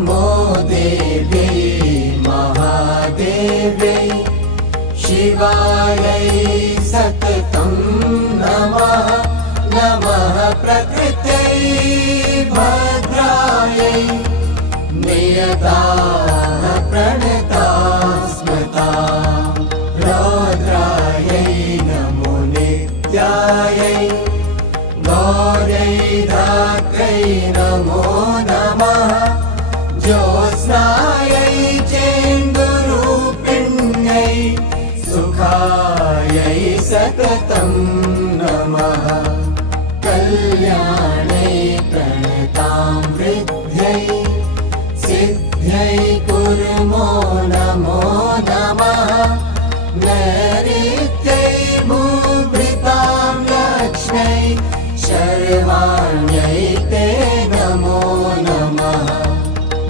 नमो देव्यै महादेव्यै शिवायै सततं नमः नमः प्रकृत्यै भद्रायै नियताः प्रणताः स्मृताः रौद्रायै नमो नित्यायै गौर्यै धात्र्यै नमो नमः ज्योत्स्नायै चेन्दुरूपिण्यै सुखायै सततं नमः कल्याणै प्रणतां वृद्ध्यै सिद्ध्यै